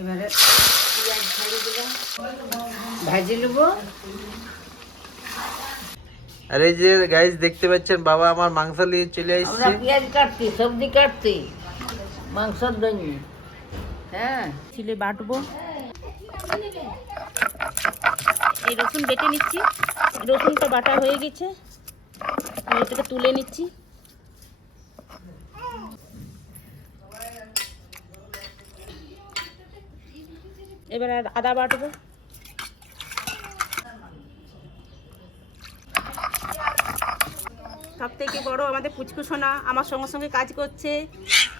এবারে পেঁয়াজ ছেড়ে দিলাম, ভাজি নেব। আর এই যে গাইস দেখতে পাচ্ছেন বাবা আমার মাংস নিয়ে চলে আমরা আসছে। পেঁয়াজ কাটছি, সবজি কাটছি মাংসর জন্য। হ্যাঁ, ছিলে বাটবো। এই রসুন বেটে নিচ্ছি, রসুনটা বাটা হয়ে গেছে, আমি এটাকে তুলে নিচ্ছি। এবার আর আদা বাটবো। সব থেকে বড় আমাদের পুচকু সোনা আমার সঙ্গে সঙ্গে কাজ করছে,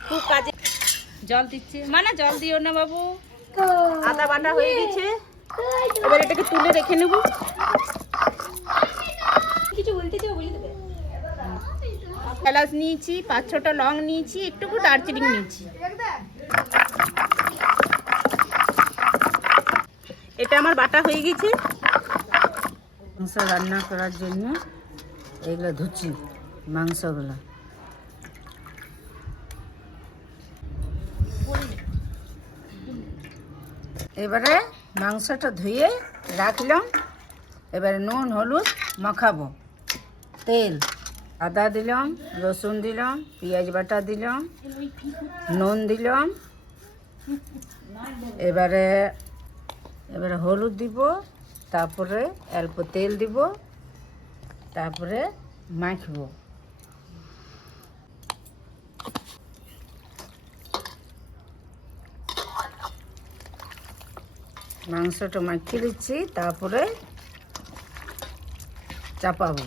খুব কাজে। জল দিচ্ছে, মানে জল দিও না বাবু। আদা বাটা হয়ে গেছে, এবার এটাকে তুলে রেখে নেব। কিছু বলতে চাও বলে দেবে। এলাচ নিয়েছি, 5-6টা লং নিয়েছি, একটুকু দারচিনি নিয়েছি। এটা আমার বাটা হয়ে গেছে। মাংস রান্না করার জন্য এগুলো ধুচ্ছি মাংসগুলো। এবারে মাংসটা ধুয়ে রাখলাম। এবারে নুন হলুদ মাখাবো। তেল, আদা দিলাম, রসুন দিলাম, পেঁয়াজ বাটা দিলাম, নুন দিলাম। এবারে হলুদ দিব, তারপরে অল্প তেল দিব, তারপরে মাখবো। মাংসটা মাখিয়ে দিচ্ছি, তারপরে চাপাবো।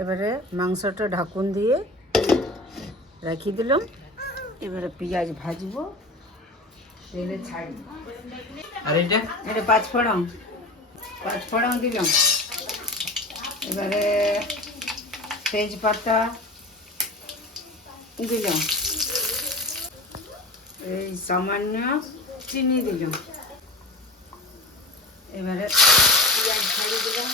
এবারে মাংসটা ঢাকুন দিয়ে রেখে দিলাম। এবারে পেঁয়াজ ভাজবো, তেলে ছাড়বো। আর এটা এটা পাঁচফোড়ন দিলাম। এবারে তেজপাতা দিলাম, এই সামান্য চিনি দিলাম। এবারে পেঁয়াজ ছেড়ে দিলাম।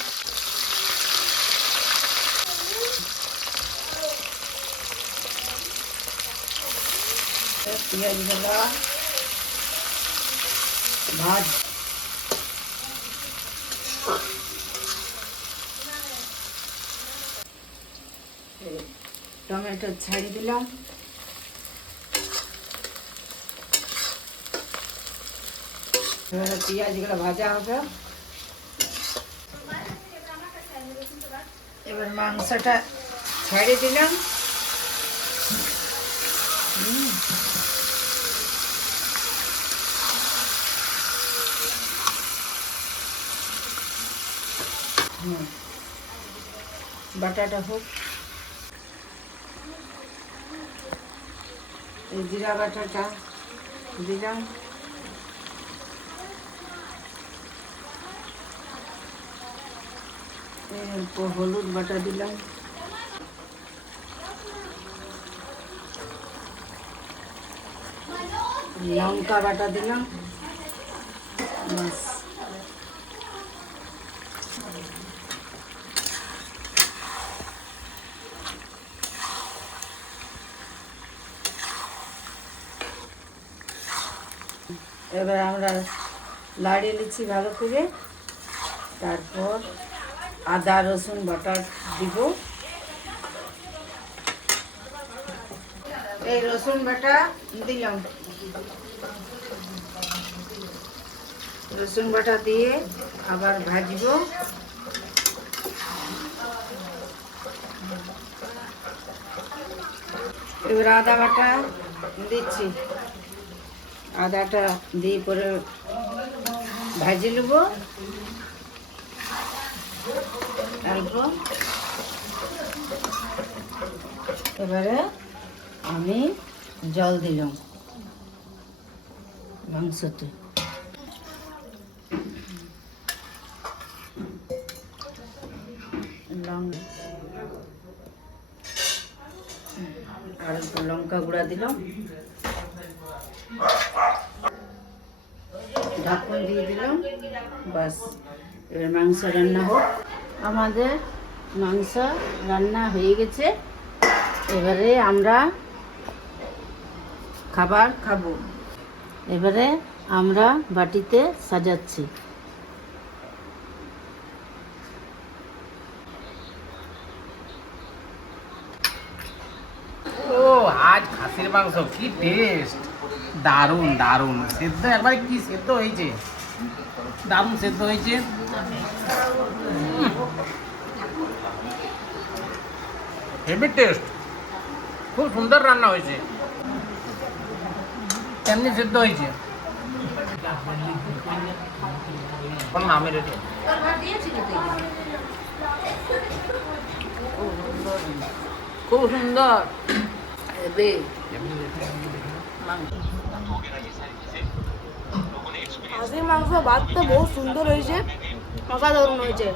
পেঁয়াজগুলো ভাজ। টমেটো ছেড়ে দিলাম। এবারে পেঁয়াজগুলো ভাজা হবে। এবার মাংসটা ছেড়ে দিলাম। বাটাটা হোক। এই জিরা বাটাটা দিলাম। অল্প হলুদ বাটা দিলাম। লঙ্কা বাটা দিলাম। বাস। এবার আমরা লাড়িয়ে নিচ্ছি ভালো করে। তারপর আদা রসুন বাটা দিব। এই রসুন বাটা দিলাম। রসুন বাটা দিয়ে আবার ভাজবো। এবার আদা বাটা দিচ্ছি। আদাটা দিয়ে পরে ভাজি নেব অল্প। এবারে আমি জল দিলাম মাংসতে। আর লঙ্কা গুঁড়া দিলাম। ঢাকন দিয়ে দিলাম। বাস, এবার মাংস রান্না হোক। আমাদের মাংস রান্না হয়ে গেছে। এবারে আমরা খাবার খাবো। এবারে আমরা বাটিতে সাজাচ্ছি। ও আজ খাসির মাংস কি টেস্ট, দারুণ দারুণ সেদ্ধ, একবারে কি সেদ্ধ হয়েছে, দারুণ সেদ্ধ হয়েছে। হেভি টেস্ট, খুব সুন্দর রান্না হয়েছে, এমনি সেদ্ধ হয়েছে। আমি রেডি। খুব সুন্দর। খাসির মাংস ভাতটা বহুত সুন্দর হয়েছে, অসাধারণ হয়েছে।